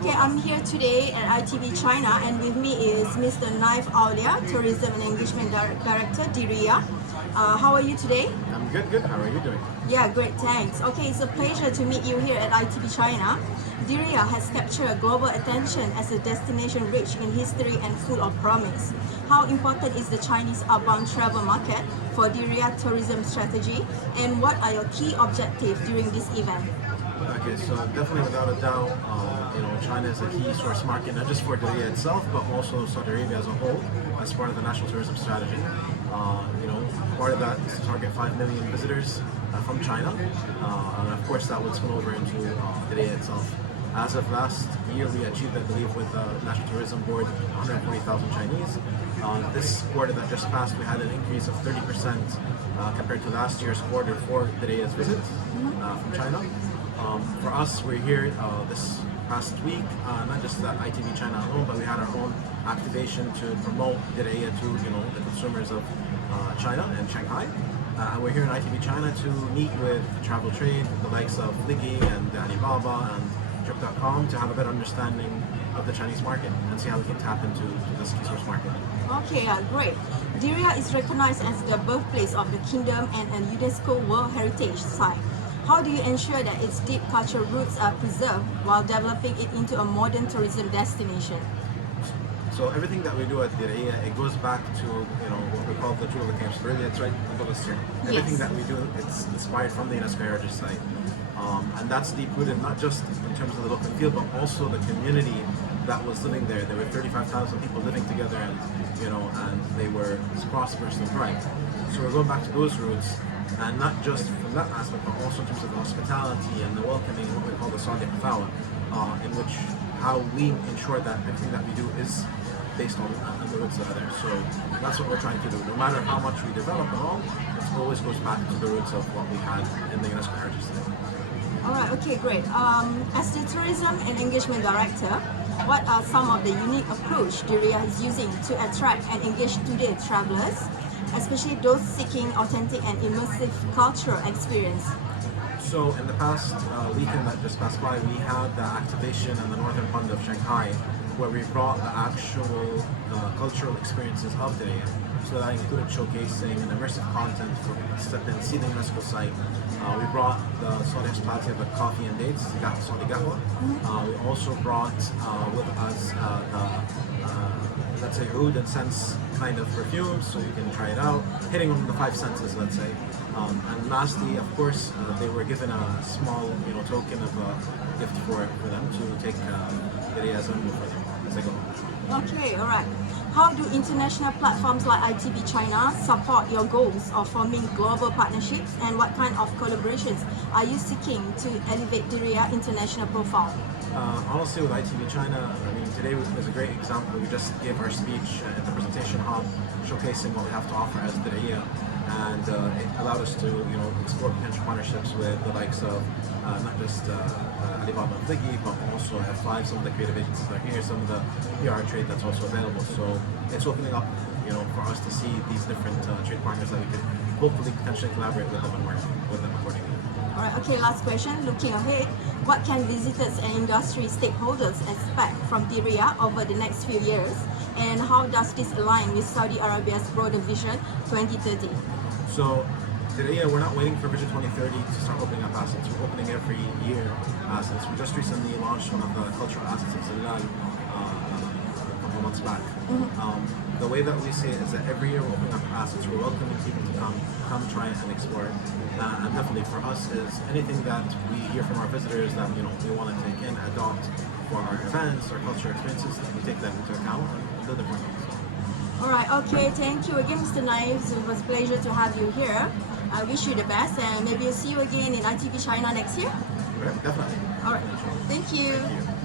Okay, I'm here today at ITB China, and with me is Mr. Naif Awlia, Tourism and Engagement Director, Diriyah. How are you today? I'm good. How are you doing? Yeah, great, thanks. Okay, it's a pleasure to meet you here at ITB China. Diriyah has captured global attention as a destination rich in history and full of promise. How important is the Chinese outbound travel market for Diriyah tourism strategy, and what are your key objectives during this event? Okay, so definitely without a doubt, China is a key source market, not just for Diriyah itself, but also Saudi Arabia as a whole, as part of the national tourism strategy. Part of that is to target 5 million visitors from China, and of course that would spill over into Diriyah itself. As of last year, we achieved, I believe, with the National Tourism Board, 140,000 Chinese. This quarter that just passed, we had an increase of 30% compared to last year's quarter for Diriyah's visits from China. For us, we're here this past week, not just at ITB China alone, but we had our own activation to promote Diriyah to the consumers of China and Shanghai. And we're here in ITB China to meet with travel trade, the likes of Liji and Alibaba and Trip.com, to have a better understanding of the Chinese market and see how we can tap into this key source market. Okay, great. Diriyah is recognized as the birthplace of the kingdom and a UNESCO World Heritage Site. How do you ensure that its deep cultural roots are preserved while developing it into a modern tourism destination? So everything that we do at Diriyah, it goes back to what we call the jewel of the camps. Really, it's right above us here. Everything that we do, it's inspired from the UNESCO Heritage Site, and that's deep rooted not just in terms of the look and feel, but also the community that was living there. There were 35,000 people living together, and they were prosperous and thrived. So we're going back to those roots. And not just from that aspect, but also in terms of the hospitality and the welcoming, what we call the Saudi Arabia, in which how we ensure that everything that we do is based on the roots that are there. So that's what we're trying to do. No matter how much we develop and all, it always goes back to the roots of what we had in the UNESCO Heritage Site. Alright, okay, great. As the Tourism and Engagement Director, what are some of the unique approach Diriyah is using to attract and engage today's travelers, especially those seeking authentic and immersive cultural experience? So in the past weekend that just passed by, we had the activation in the northern part of Shanghai, where we brought the actual cultural experiences of Diriyah. So that included showcasing and immersive content for people to step in, see the UNESCO site. We brought the Saudi hospitality of the coffee and dates, Saudi Gahwa. We also brought with us let's say oud and scents kind of perfumes, so you can try it out, hitting on the 5 senses, let's say. And lastly, of course, they were given a small token of a gift for them to take Diriyah as a move for them as they go. Okay, alright. How do international platforms like ITB China support your goals of forming global partnerships, and what kind of collaborations are you seeking to elevate Diriyah international profile? Honestly, with ITB China, I mean, today was a great example. We just gave our speech at the presentation hall, showcasing what we have to offer as Diriyah, and it allowed us to explore potential partnerships with the likes of not just Alibaba and Liji, but also F5, some of the creative agencies that are here, some of the PR trade that's also available. So it's opening up, for us to see these different trade partners that we could hopefully potentially collaborate with them and work with them accordingly. Alright, okay, last question. Looking ahead, what can visitors and industry stakeholders expect from Diriyah over the next few years, and how does this align with Saudi Arabia's broader vision 2030? So Diriyah, we're not waiting for Vision 2030 to start opening up assets. We're opening every year assets. We just recently launched one of the cultural assets of Zilal a couple months back. The way that we see it is that every year we're opening up assets. We're welcoming people to come try and explore it. And definitely for us is anything that we hear from our visitors that we want to take in, adopt for our events, our cultural experiences, we take that into account and build it for them. Alright, okay, thank you again, Mr. Naif. It was a pleasure to have you here. I wish you the best, and maybe I'll see you again in ITB China next year. Right, definitely. Alright, thank you. Thank you.